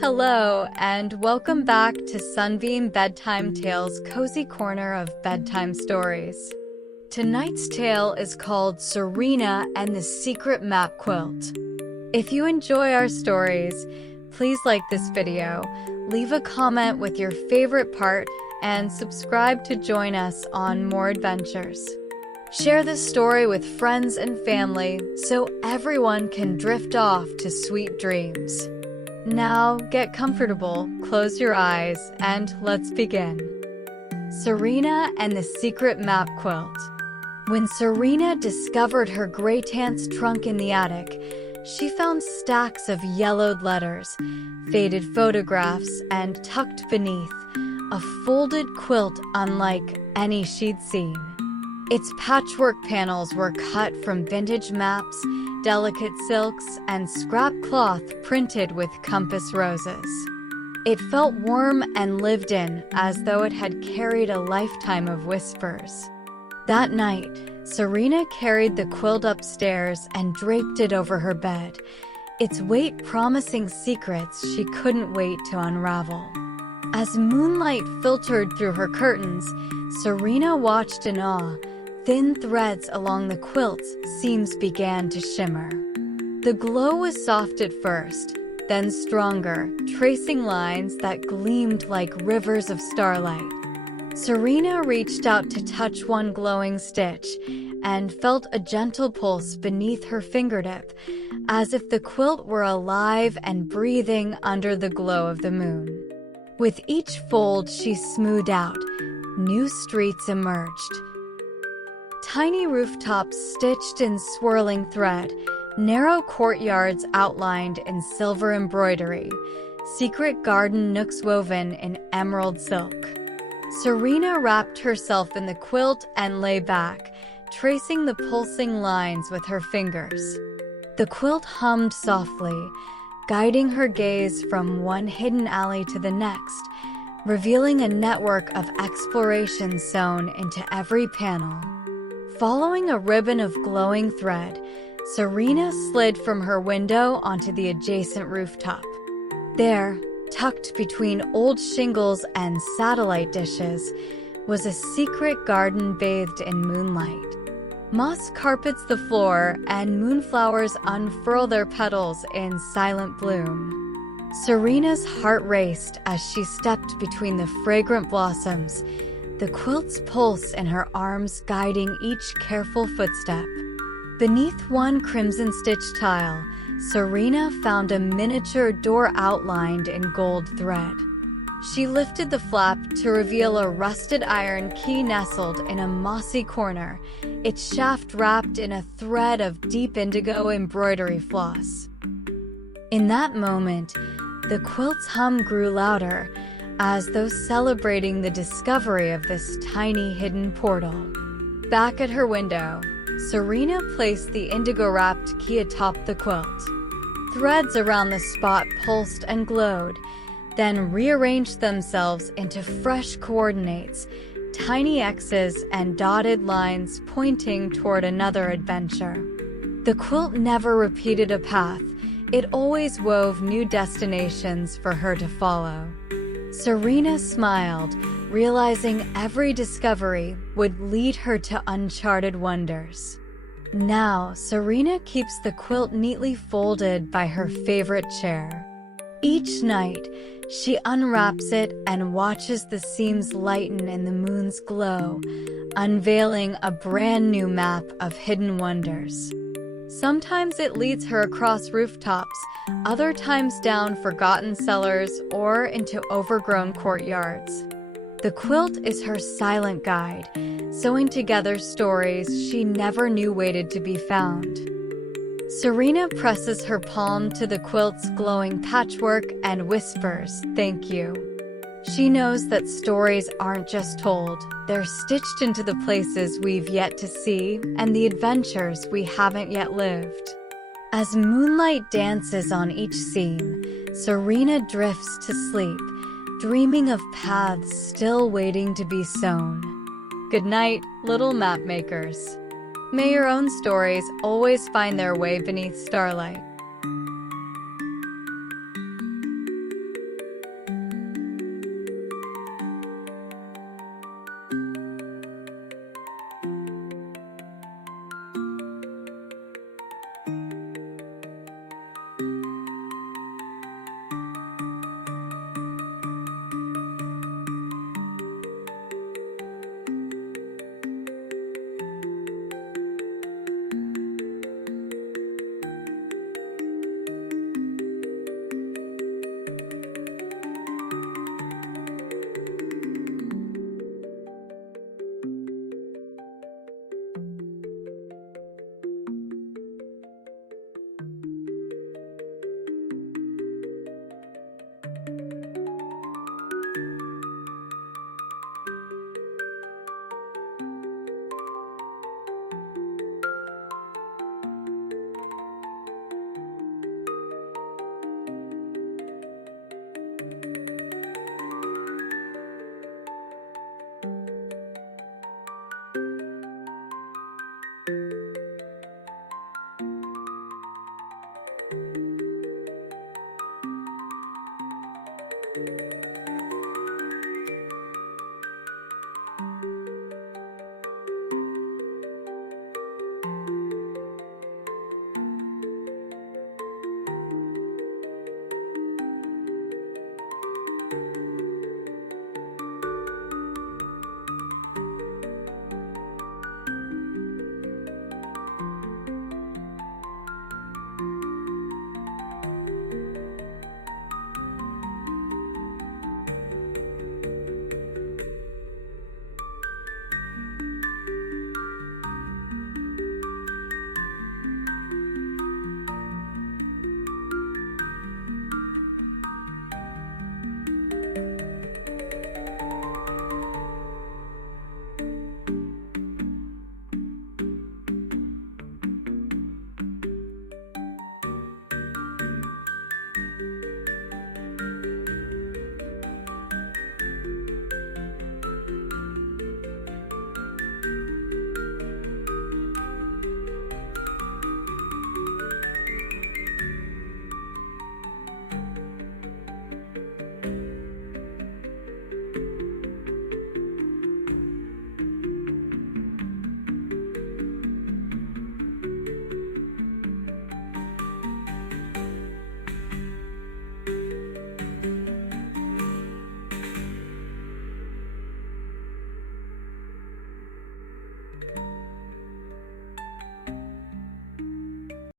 Hello, and welcome back to Sunbeam Bedtime Tales' cozy corner of bedtime stories. Tonight's tale is called Serena and the Secret Map Quilt. If you enjoy our stories, please like this video, leave a comment with your favorite part, and subscribe to join us on more adventures. Share this story with friends and family so everyone can drift off to sweet dreams. Now get comfortable, close your eyes, and let's begin. Serena and the Secret Map Quilt. When Serena discovered her gray tant's trunk in the attic, she found stacks of yellowed letters, faded photographs, and tucked beneath, a folded quilt unlike any she'd seen. Its patchwork panels were cut from vintage maps, delicate silks, and scrap cloth printed with compass roses. It felt warm and lived in, as though it had carried a lifetime of whispers. That night, Serena carried the quilt upstairs and draped it over her bed, its weight promising secrets she couldn't wait to unravel. As moonlight filtered through her curtains, Serena watched in awe. Thin threads along the quilt's seams began to shimmer. The glow was soft at first, then stronger, tracing lines that gleamed like rivers of starlight. Serena reached out to touch one glowing stitch and felt a gentle pulse beneath her fingertip, as if the quilt were alive and breathing under the glow of the moon. With each fold she smoothed out, new streets emerged. Tiny rooftops stitched in swirling thread, narrow courtyards outlined in silver embroidery, secret garden nooks woven in emerald silk. Serena wrapped herself in the quilt and lay back, tracing the pulsing lines with her fingers. The quilt hummed softly, guiding her gaze from one hidden alley to the next, revealing a network of exploration sewn into every panel. Following a ribbon of glowing thread, Serena slid from her window onto the adjacent rooftop. There, tucked between old shingles and satellite dishes, was a secret garden bathed in moonlight. Moss carpets the floor, and moonflowers unfurl their petals in silent bloom. Serena's heart raced as she stepped between the fragrant blossoms, the quilt's pulse in her arms guiding each careful footstep. Beneath one crimson-stitched tile, Serena found a miniature door outlined in gold thread. She lifted the flap to reveal a rusted iron key nestled in a mossy corner, its shaft wrapped in a thread of deep indigo embroidery floss. In that moment, the quilt's hum grew louder, as though celebrating the discovery of this tiny hidden portal. Back at her window, Serena placed the indigo-wrapped key atop the quilt. Threads around the spot pulsed and glowed, then rearranged themselves into fresh coordinates, tiny X's and dotted lines pointing toward another adventure. The quilt never repeated a path, it always wove new destinations for her to follow. Serena smiled, realizing every discovery would lead her to uncharted wonders. Now, Serena keeps the quilt neatly folded by her favorite chair. Each night, she unwraps it and watches the seams lighten in the moon's glow, unveiling a brand new map of hidden wonders. Sometimes it leads her across rooftops, other times down forgotten cellars or into overgrown courtyards. The quilt is her silent guide, sewing together stories she never knew waited to be found. Serena presses her palm to the quilt's glowing patchwork and whispers, "Thank you." She knows that stories aren't just told, they're stitched into the places we've yet to see and the adventures we haven't yet lived. As moonlight dances on each seam, Serena drifts to sleep, dreaming of paths still waiting to be sown. Good night, little map makers. May your own stories always find their way beneath starlight.